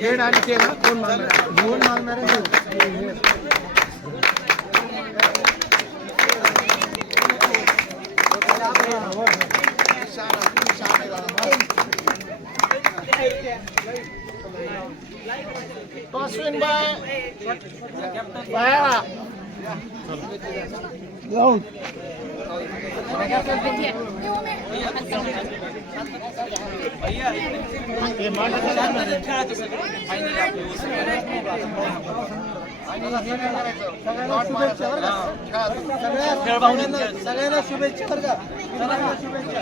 Head आणि ते ना कोण मारणार दोन मारणार आहे बाय जाऊन मांडा सगळ्यांना शुभेच्छा बरं का? सगळ्यांना शुभेच्छा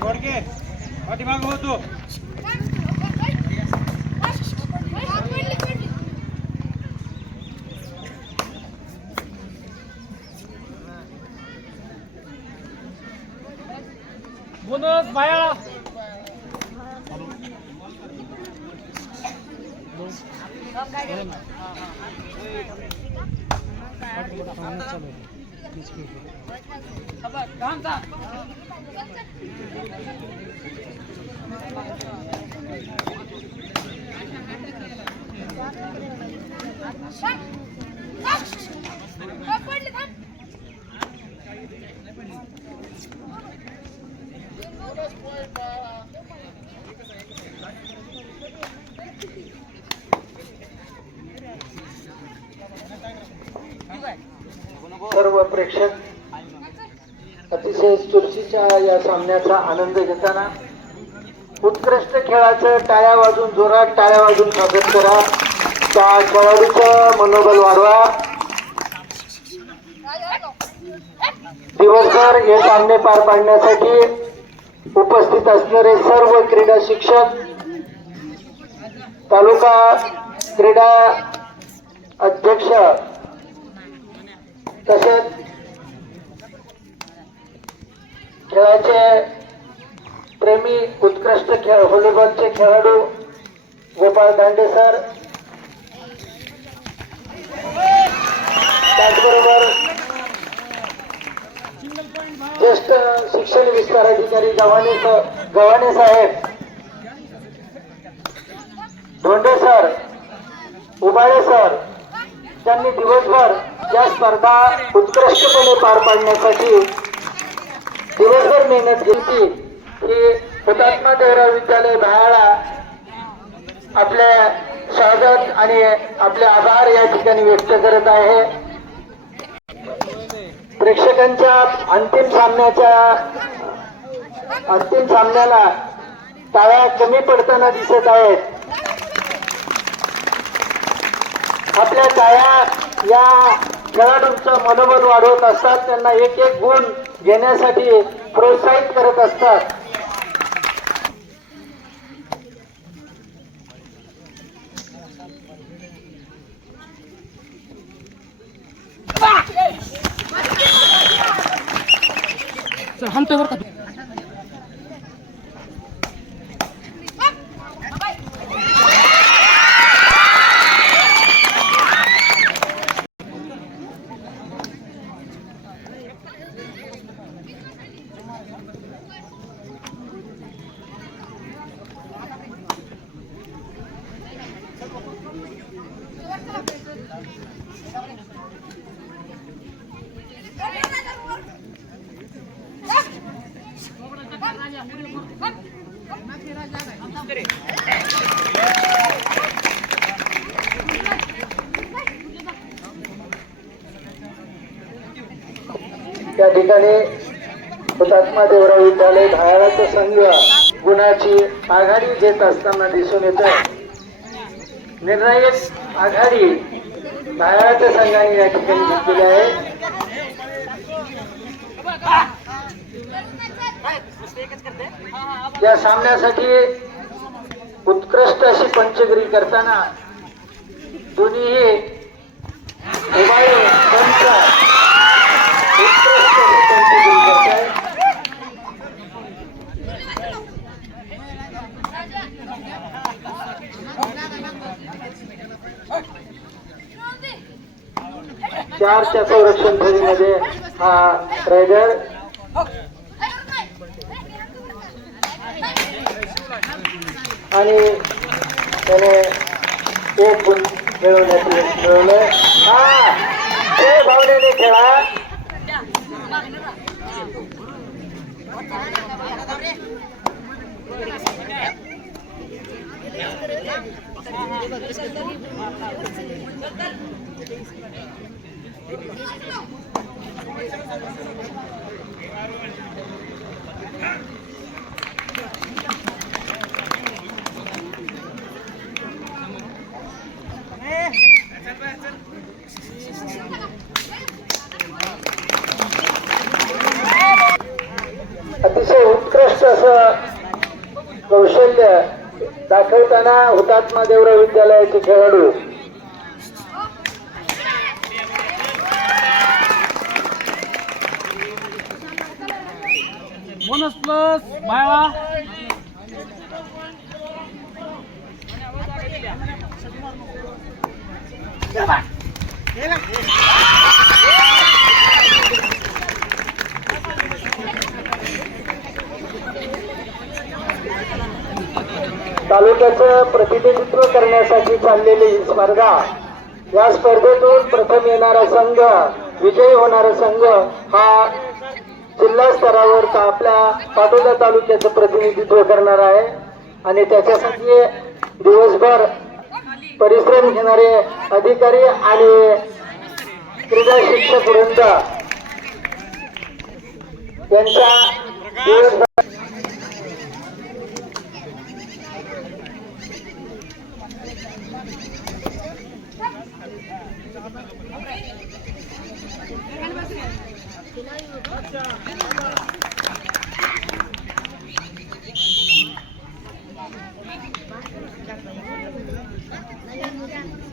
घोडके पाठीमागं हो तू बोनस बाया सर्व प्रेक्षक अतिशय चुरशीच्या या सामन्याचा आनंद घेताना उत्कृष्ट खेळाचं टाळ्या वाजून जोरात टाळ्या वाजून स्वागत करा. त्या खेळाडूचं मनोबल वाढवा. दिवसभर हे सामने पार पाडण्यासाठी उपस्थित असणारे सर्व क्रीडा शिक्षक तालुका क्रीडा अध्यक्ष तसेच खेळाचे प्रेमी उत्कृष्ट खेळ व्हॉलीबॉलचे खेळाडू गोपाळ दांडे सर. त्याचबरोबर ज्येष्ठ शिक्षण विस्तार अधिकारी गव्हाणे गव्हाणे साहेब. धोंडे सर उबाळे सर त्यांनी दिवसभर या स्पर्धा उत्कृष्टपणे पार पाडण्यासाठी दिवसभर मेहनत घेतली. ही हुतात्मा देवराव विद्यालय भाळा आपल्या स्वागत आणि आपले आभार या ठिकाणी व्यक्त करत आहे. प्रेक्षकांच्या अंतिम सामन्याच्या अंतिम सामन्याला टाळ्या कमी पडताना दिसत आहेत. आपल्या टाळ्या या खेळाडूंचं मनोबल वाढवत असतात. त्यांना एक एक गुण घेण्यासाठी प्रोत्साहित करत असतात. त्या ठिकाणी हुतात्मा देवराव विद्यालय भायाळाचा संघ गुणाची आघाडी घेत असताना दिसून येत आहे निर्णायक आघाडी बाळाच्या संघाने या ठिकाणी घेतलेली आहे. या सामन्यासाठी उत्कृष्ट अशी पंचगिरी करताना दोन्ही उभाळे पंच चारच्या संरक्षण फेरीमध्ये हा रायडर आणि त्याने एक गुण मिळवण्यात मिळवलं हा! हे भावनेने खेळा. अतिशय उत्कृष्ट असं कौशल्य दाखवताना हुतात्मा देवराव विद्यालयाचे खेळाडू बोनस प्लस बाळा तालुक्याचं प्रतिनिधित्व करण्यासाठी चाललेली ही स्पर्धा. या स्पर्धेतून प्रथम येणारा संघ विजयी होणारा संघ हा जिल्हा स्तरावर आपल्या पाटोदा तालुक्याचं प्रतिनिधित्व करणार आहे. आणि त्याच्यासाठी दिवसभर परिश्रम घेणारे अधिकारी आणि क्रीडा शिक्षक वृंद यांच्या दिवसभर Thank you.